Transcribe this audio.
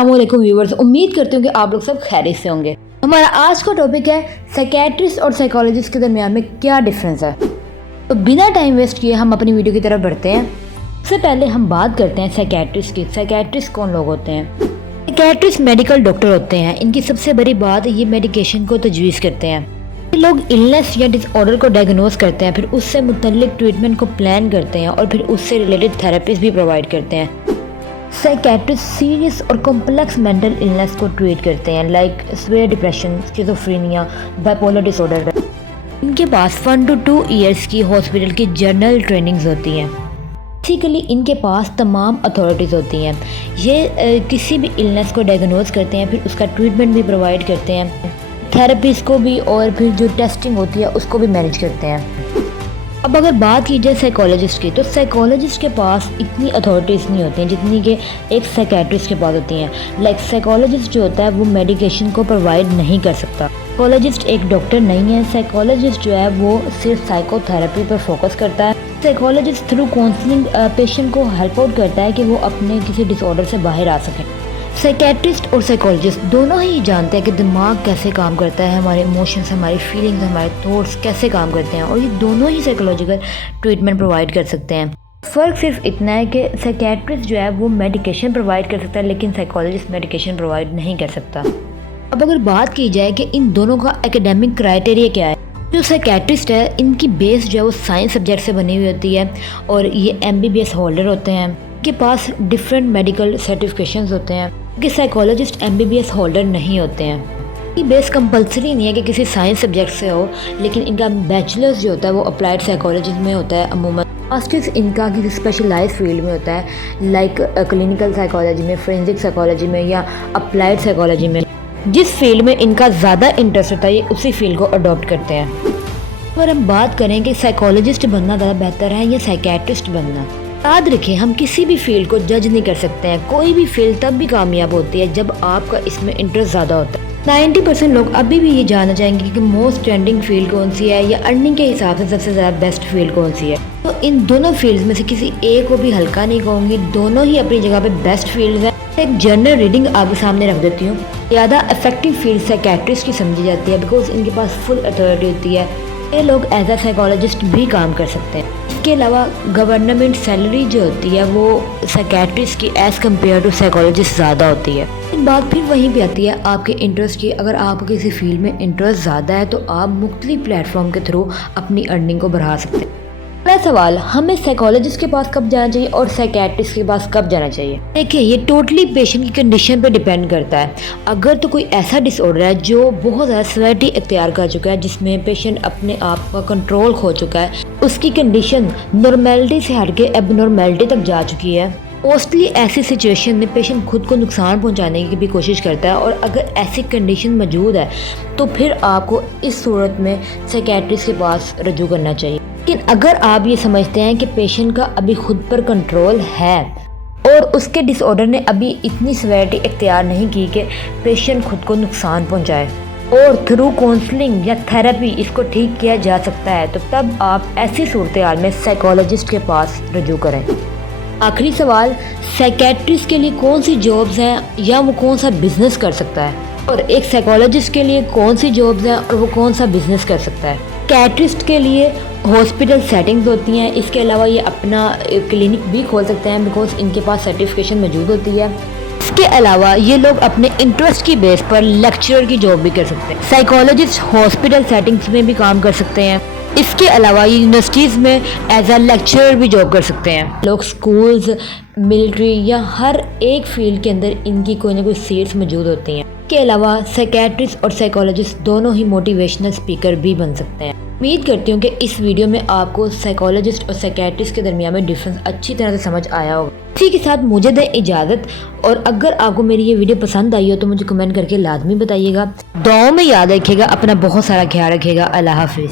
अस्सलामुअलैकुम व्यूवर्स, उम्मीद करती हूँ कि आप लोग सब खैरियत से होंगे। हमारा आज का टॉपिक है साइकियाट्रिस्ट और साइकोलॉजिस्ट के दरमियान में क्या डिफरेंस है। तो बिना टाइम वेस्ट किए हम अपनी वीडियो की तरफ बढ़ते हैं। सबसे पहले हम बात करते हैं साइकियाट्रिस्ट की। साइकियाट्रिस्ट कौन लोग होते हैं? साइकियाट्रिस्ट मेडिकल डॉक्टर होते हैं। इनकी सबसे बड़ी बात ये मेडिकेशन को तजवीज़ करते हैं। ये लोग इलनेस या डिसऑर्डर को डायग्नोज करते हैं, फिर उससे मुतल्लिक ट्रीटमेंट को प्लान करते हैं और फिर उससे रिलेटेड थेरेपीज भी प्रोवाइड करते हैं। साइकियाट्रिस्ट सीरियस और कॉम्प्लेक्स मेंटल इलनेस को ट्रीट करते हैं, like severe depression, schizophrenia, bipolar disorder. इनके पास 1 to 2 ईयर्स की हॉस्पिटल की जर्नल ट्रेनिंग्स होती हैं। बेसिकली इनके पास तमाम अथॉरिटीज़ होती हैं। ये किसी भी इलनेस को डायग्नोज करते हैं, फिर उसका ट्रीटमेंट भी प्रोवाइड करते हैं, थेरेपीज़ को भी, और फिर जो टेस्टिंग होती है उसको भी मैनेज करते हैं। अब अगर बात की जाए साइकोलॉजिस्ट की, तो साइकोलॉजिस्ट के पास इतनी अथॉरिटीज़ नहीं होती हैं जितनी कि एक साइकियाट्रिस्ट के पास होती हैं। लाइक साइकोलॉजिस्ट जो होता है वो मेडिकेशन को प्रोवाइड नहीं कर सकता। साइकोलॉजिस्ट एक डॉक्टर नहीं है। साइकोलॉजिस्ट जो है वो सिर्फ साइकोथेरेपी पर फोकस करता है। साइकोलॉजिस्ट थ्रू काउंसलिंग पेशेंट को हेल्प आउट करता है कि वो अपने किसी डिसऑर्डर से बाहर आ सकें। साइकियाट्रिस्ट और साइकोलॉजिस्ट दोनों ही जानते हैं कि दिमाग कैसे काम करता है, हमारे इमोशंस, हमारी फीलिंग्स, हमारे थॉट्स कैसे काम करते हैं, और ये दोनों ही साइकोलॉजिकल ट्रीटमेंट प्रोवाइड कर सकते हैं। फ़र्क सिर्फ इतना है कि साइकियाट्रिस्ट जो है वो मेडिकेशन प्रोवाइड कर सकता है, लेकिन साइकोलॉजिस्ट मेडिकेशन प्रोवाइड नहीं कर सकता। अब अगर बात की जाए कि इन दोनों का एकेडमिक क्राइटेरिया क्या है, जो साइकियाट्रिस्ट है इनकी बेस जो है वो साइंस सब्जेक्ट से बनी हुई होती है और ये MBBS होल्डर होते हैं। इनके पास डिफरेंट मेडिकल सर्टिफिकेशंस होते हैं कि साइकोलॉजिस्ट MBBS होल्डर नहीं होते हैं। ये बेस कंपलसरी नहीं है कि किसी साइंस सब्जेक्ट से हो, लेकिन इनका बैचलर्स जो होता है वो अप्लाइड साइकोलॉजी में होता है अमूमन। मास्टर्स इनका किसी स्पेशलाइज फील्ड में होता है, लाइक क्लिनिकल साइकोलॉजी में, फोरेंसिक साइकोलॉजी में या अप्लाइड साइकोलॉजी में। जिस फील्ड में इनका ज़्यादा इंटरेस्ट होता है ये उसी फील्ड को अडॉप्ट करते हैं। अगर हम बात करें कि साइकोलॉजिस्ट बनना ज़्यादा बेहतर है या साइकियाट्रिस्ट बनना, याद रखें हम किसी भी फील्ड को जज नहीं कर सकते हैं। कोई भी फील्ड तब भी कामयाब होती है जब आपका इसमें इंटरेस्ट ज़्यादा होता है। 90% लोग अभी भी ये जानना चाहेंगे कि मोस्ट ट्रेंडिंग फील्ड कौन सी है या अर्निंग के हिसाब से सबसे ज़्यादा बेस्ट फील्ड कौन सी है। तो इन दोनों फील्ड्स में से किसी एक को भी हल्का नहीं कहूँगी, दोनों ही अपनी जगह पे बेस्ट फील्ड्स हैं। एक जनरल रीडिंग आपके सामने रख देती हूँ। ज़्यादा इफेक्टिव फील्ड साइकियाट्रिस्ट की समझी जाती है, बिकॉज इनके पास फुल अथॉरिटी होती है। ये लोग एज अ साइकोलॉजिस्ट भी काम कर सकते हैं। इसके अलावा गवर्नमेंट सैलरी जो होती है वो साइकियाट्रिस्ट की एज़ कम्पेयर टू साइकोलॉजिस्ट ज़्यादा होती है। एक बात फिर वहीं पे आती है आपके इंटरेस्ट की। अगर आपको किसी फील्ड में इंटरेस्ट ज़्यादा है तो आप मुख्तलिफ प्लेटफॉर्म के थ्रू अपनी अर्निंग को बढ़ा सकते हैं। पहला सवाल, हमें साइकोलॉजिस्ट के पास कब जाना चाहिए और साइकियाट्रिस्ट के पास कब जाना चाहिए? देखिए ये टोटली पेशेंट की कंडीशन पे डिपेंड करता है। अगर तो कोई ऐसा डिसऑर्डर है जो बहुत ज़्यादा सीवियरिटी इख्तियार कर चुका है, जिसमें पेशेंट अपने आप का कंट्रोल खो चुका है, उसकी कंडीशन नॉर्मेलिटी से हट के एबनॉर्मेलिटी तक जा चुकी है, मोस्टली ऐसी सिचुएशन में पेशेंट खुद को नुकसान पहुंचाने की भी कोशिश करता है। और अगर ऐसी कंडीशन मौजूद है तो फिर आपको इस सूरत में साइकियाट्रिस्ट के पास रजू करना चाहिए। लेकिन अगर आप ये समझते हैं कि पेशेंट का अभी खुद पर कंट्रोल है और उसके डिसऑर्डर ने अभी इतनी सीवियरिटी इख्तियार नहीं की कि पेशेंट खुद को नुकसान पहुंचाए और थ्रू काउंसलिंग या थेरेपी इसको ठीक किया जा सकता है, तो तब आप ऐसी सूरत-ए-हाल में साइकोलॉजिस्ट के पास रजू करें। आखिरी सवाल, साइकियाट्रिस्ट के लिए कौन सी जॉब्स हैं या वो कौन सा बिजनेस कर सकता है, और एक साइकोलॉजिस्ट के लिए कौन सी जॉब्स हैं और वो कौन सा बिजनेस कर सकता है? साइकियाट्रिस्ट के लिए हॉस्पिटल सेटिंग्स होती हैं। इसके अलावा ये अपना क्लिनिक भी खोल सकते हैं, बिकॉज इनके पास सर्टिफिकेशन मौजूद होती है। इसके अलावा ये लोग अपने इंटरेस्ट की बेस पर लेक्चरर की जॉब भी कर सकते हैं। साइकोलॉजिस्ट हॉस्पिटल सेटिंग्स में भी काम कर सकते हैं। इसके अलावा ये यूनिवर्सिटीज़ में एज अ लेक्चरर भी जॉब कर सकते हैं। लोग स्कूल्स, मिलिट्री या हर एक फील्ड के अंदर इनकी कोई ना कोई सीट्स मौजूद होती हैं। इसके अलावा साइकियाट्रिस्ट और साइकोलॉजिस्ट दोनों ही मोटिवेशनल स्पीकर भी बन सकते हैं। उम्मीद करती हूँ कि इस वीडियो में आपको साइकोलॉजिस्ट और साइकियाट्रिस्ट के दरमियान में डिफरेंस अच्छी तरह से समझ आया होगा। इसी के साथ मुझे दें इजाज़त, और अगर आपको मेरी ये वीडियो पसंद आई हो तो मुझे कमेंट करके लाजमी बताइएगा। दुआओं में याद रखिएगा, अपना बहुत सारा ख्याल रखिएगा। अल्लाह हाफिज़।